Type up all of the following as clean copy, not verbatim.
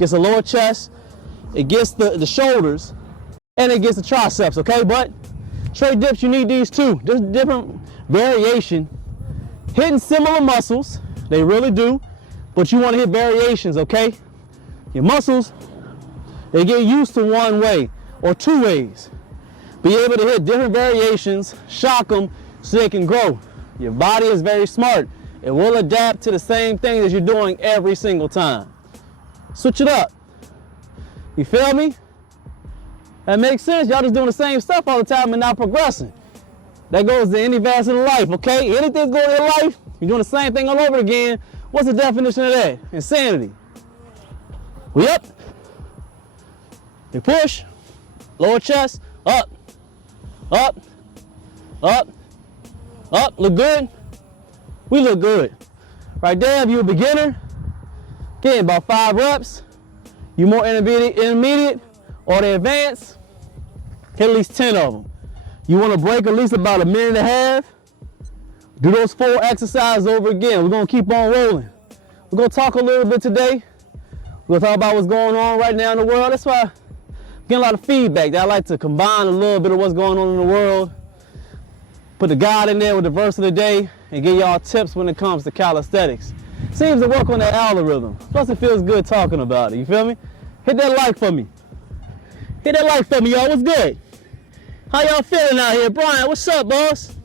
gets the lower chest, it gets the shoulders, and it gets the triceps, okay? But straight dips, you need these too. There's different variation. Hitting similar muscles, they really do, but you want to hit variations, okay? Your muscles, they get used to one way or two ways. Be able to hit different variations, shock them so they can grow. Your body is very smart. It will adapt to the same thing that you're doing every single time. Switch it up. You feel me? That makes sense. Y'all just doing the same stuff all the time and not progressing. That goes to any facet of life, okay? Anything's going in your life, you're doing the same thing all over again. What's the definition of that? Insanity. We up. You push. Lower chest. Up. Up. Up. Up. Look good? We look good. Right there, if you're a beginner, again, about 5 reps. You more intermediate or the advanced, hit at least 10 of them. You want to break at least about a minute and a half. Do those 4 exercises over again. We're going to keep on rolling. We're going to talk a little bit today. We're going to talk about what's going on right now in the world. That's why I'm getting a lot of feedback that I like to combine a little bit of what's going on in the world. Put the God in there with the verse of the day and give y'all tips when it comes to calisthenics. Seems to work on that algorithm. Plus it feels good talking about it, you feel me? Hit that like for me. Hit that like for me, y'all. What's good? How y'all feeling out here? Brian, what's up, boss?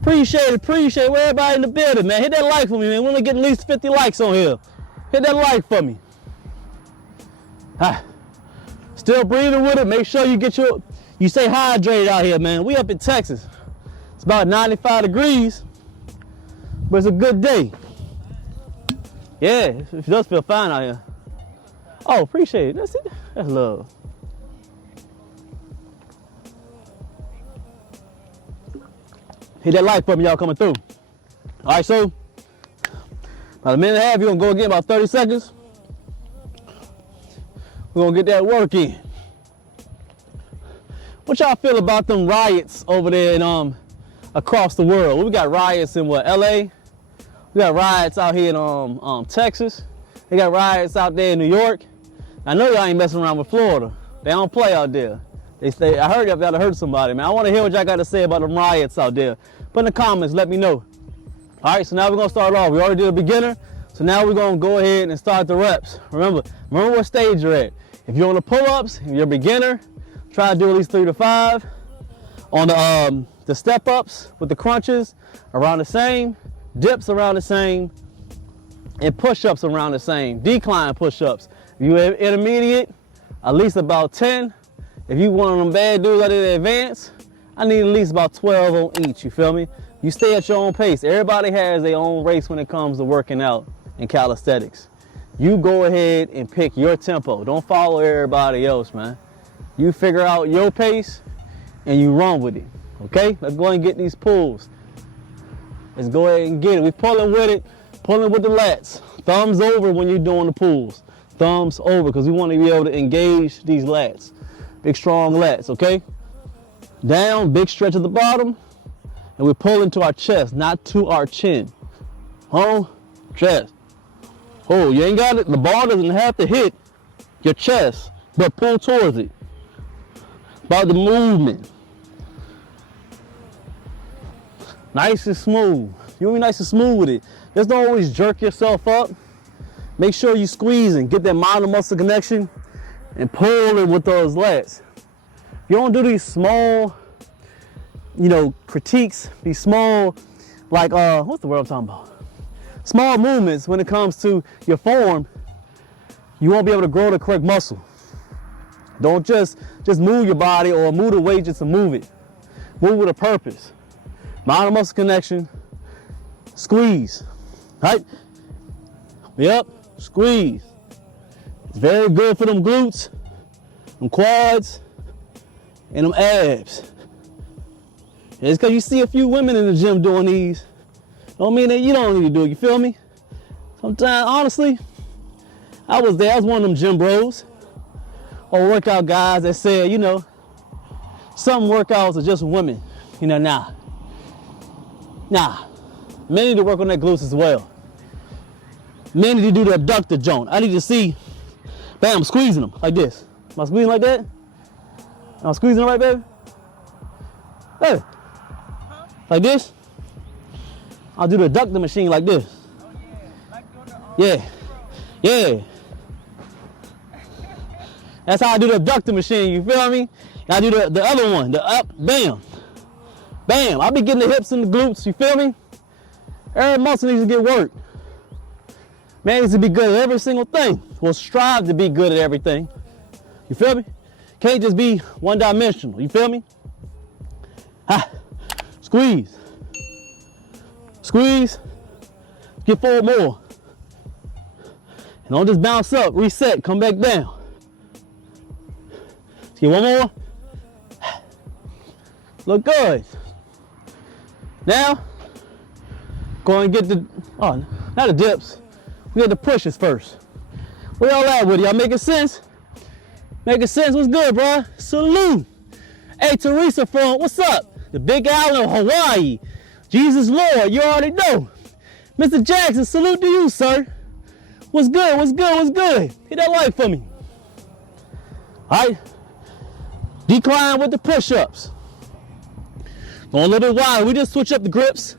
Appreciate it. Where everybody in the building, man. Hit that like for me, man. We want to get at least 50 likes on here. Hit that like for me. Still breathing with it. Make sure you stay hydrated out here, man. We up in Texas. It's about 95 degrees, but it's a good day. Yeah, it does feel fine out here. Oh, appreciate it. That's it. That's love. Hit that like for me, y'all coming through. All right, so about a minute and a half, you're gonna go again about 30 seconds. We're gonna get that work in. What y'all feel about them riots over there in across the world? We got riots in what, LA? We got riots out here in Texas. They got riots out there in New York. I know y'all ain't messing around with Florida. They don't play out there. I heard y'all gotta hurt somebody, man. I wanna hear what y'all gotta say about them riots out there. Put in the comments, let me know. All right, so now we're gonna start off. We already did a beginner, so now we're gonna go ahead and start the reps. Remember what stage you're at. If you're on the pull-ups, if you're a beginner, try to do at least 3 to 5. On the step-ups with the crunches, around the same. Dips around the same. And push-ups around the same. Decline push-ups. If you're intermediate, at least about 10. If you one of them bad dudes out there advanced, I need at least about 12 on each, you feel me? You stay at your own pace. Everybody has their own race when it comes to working out in calisthenics. You go ahead and pick your tempo. Don't follow everybody else, man. You figure out your pace and you run with it, okay? Let's go ahead and get these pulls. Let's go ahead and get it. We're pulling with it, pulling with the lats. Thumbs over when you're doing the pulls. Thumbs over, because we want to be able to engage these lats. Big, strong lats, okay? Down, big stretch at the bottom, and we're pulling to our chest, not to our chin. Chest. Oh, you ain't got it. The ball doesn't have to hit your chest, but pull towards it. About the movement. Nice and smooth. You want to be nice and smooth with it. Just don't always jerk yourself up. Make sure you squeeze and get that mind-to-muscle connection and pull it with those lats. You don't do these small, critiques, these small, like, what's the word I'm talking about? Small movements when it comes to your form, you won't be able to grow the correct muscle. Don't just move your body or move the weight just to move it. Move with a purpose. Mind and muscle connection, squeeze, right? Yep, squeeze. It's very good for them glutes, them quads, and them abs. And it's because you see a few women in the gym doing these. Don't mean that you don't need to do it, you feel me? Sometimes, honestly, I was there. I was one of them gym bros or workout guys that said, some workouts are just women. Nah. Men need to work on their glutes as well. Men need to do the abductor joint. I need to see Bam, I'm squeezing them like this. Am I squeezing like that? Am I squeezing them right, baby? Hey. Like this? I'll do the abductor machine like this. Yeah. Yeah. That's how I do the abductor machine, you feel me? And I do the other one, the up, bam. Bam. I'll be getting the hips and the glutes, you feel me? Every muscle needs to get worked. Man needs to be good at every single thing. Well, strive to be good at everything. You feel me? Can't just be one-dimensional, you feel me? Ha. Squeeze. Squeeze. Get forward more. And don't just bounce up, reset, come back down. Let's get one more. Look good. Now, go and get the, oh, not the dips. We got the pushes first. Where y'all at with it? Y'all making sense? Making sense? What's good, bro? Salute. Hey, Teresa from, what's up? The Big Island of Hawaii. Jesus Lord, you already know. Mr. Jackson, salute to you, sir. What's good? What's good? What's good? Hit that like for me. All right. Decline with the push-ups. Going a little bit wider. We just switch up the grips.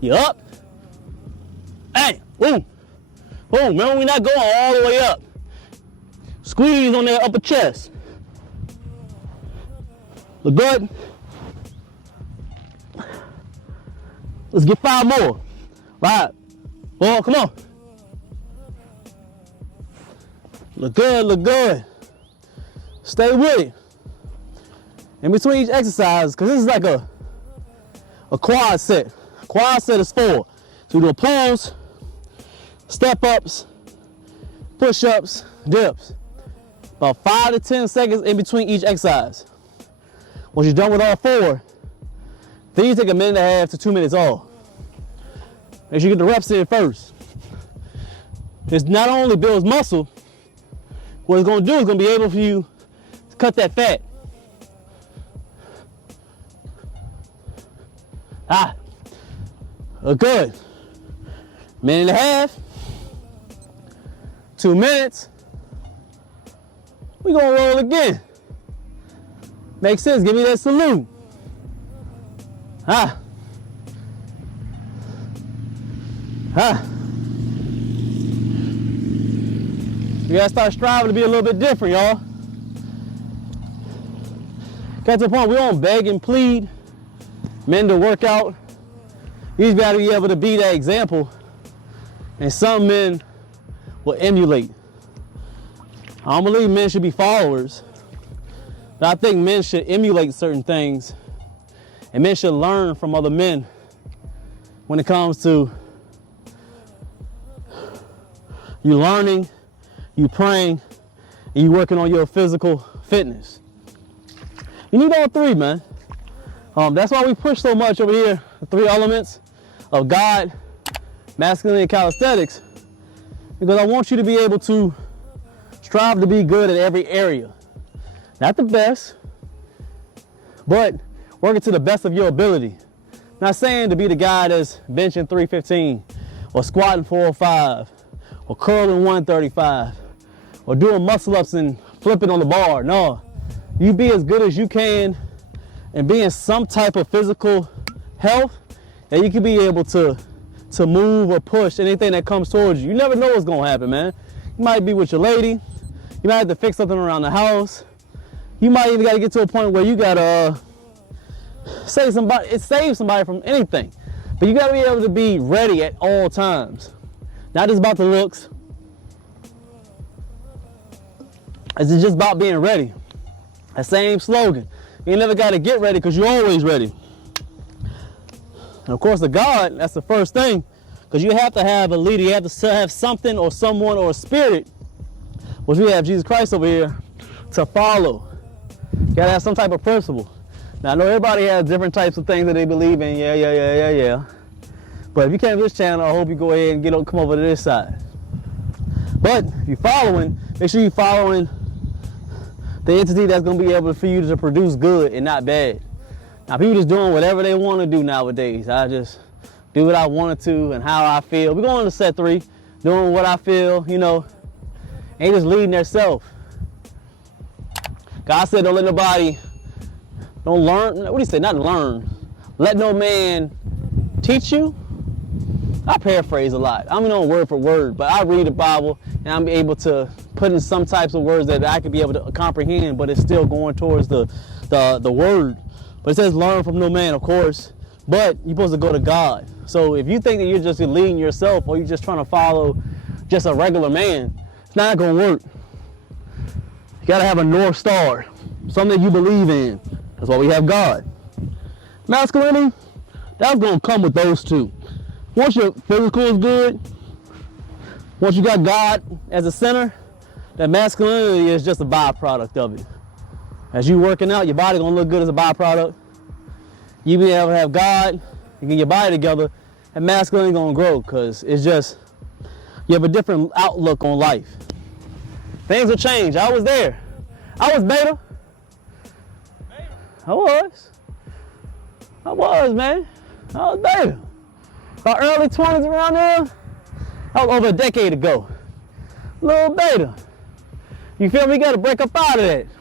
You up. Hey, boom. Boom. Remember, we're not going all the way up. Squeeze on that upper chest. Look good. Let's get 5 more. Right. Oh, come on. Look good, look good. Stay with it. In between each exercise, because this is like a quad set. Quad set is 4. So we do pulls, step ups, push ups, dips. About 5 to 10 seconds in between each exercise. Once you're done with all 4, then you take a minute and a half to 2 minutes off. Make sure you get the reps in first. This not only builds muscle, what it's going to do is going to be able for you to cut that fat. Ah, good. Minute and a half, 2 minutes. We're going to roll again. Makes sense. Give me that salute. Ah. Ah. You gotta start striving to be a little bit different, y'all. Got to the point we don't beg and plead men to work out. You gotta be able to be that example, and some men will emulate. I don't believe men should be followers, but I think men should emulate certain things, and men should learn from other men when it comes to you learning, you praying, and you working on your physical fitness. You need all 3, man. That's why we push so much over here, the 3 elements of God, masculinity, and calisthenics, because I want you to be able to strive to be good at every area. Not the best, but working to the best of your ability. Not saying to be the guy that's benching 315 or squatting 405 or curling 135 or doing muscle ups and flipping on the bar. No, you be as good as you can and be in some type of physical health that you can be able to move or push anything that comes towards you. You never know what's gonna happen, man. You might be with your lady. You might have to fix something around the house. You might even gotta get to a point where you gotta save somebody from anything. But you gotta be able to be ready at all times. Not just about the looks. It's just about being ready. That same slogan. You never gotta get ready because you're always ready. And of course, the God, that's the first thing, because you have to have a leader. You have to have something or someone or a spirit, which we have Jesus Christ over here, to follow. You gotta have some type of principle. Now, I know everybody has different types of things that they believe in. Yeah. But if you came to this channel, I hope you go ahead and come over to this side. But if you're following, make sure you're following the entity that's gonna be able for you to produce good and not bad. Now, people just doing whatever they want to do nowadays. I just do what I wanted to and how I feel. We're going to set 3, doing what I feel, you know. Ain't just leading themselves. God said don't let nobody, don't learn, what do you say, not learn. Let no man teach you. I paraphrase a lot. I don't know word for word, but I read the Bible and I'm able to put in some types of words that I could be able to comprehend, but it's still going towards the word. But it says learn from no man, of course, but you're supposed to go to God. So if you think that you're just leading yourself or you're just trying to follow just a regular man, it's not going to work. You got to have a North Star, something that you believe in. That's why we have God. Masculinity, that's going to come with those two. Once your physical is good, once you got God as a center, that masculinity is just a byproduct of it. As you working out, your body going to look good as a byproduct. You be able to have God, you get your body together, and masculinity going to grow because it's just, you have a different outlook on life. Things will change. I was there. I was beta. I was, man. I was beta. My early 20s around there, that was over a decade ago. Little beta. You feel me? You got to break up out of that.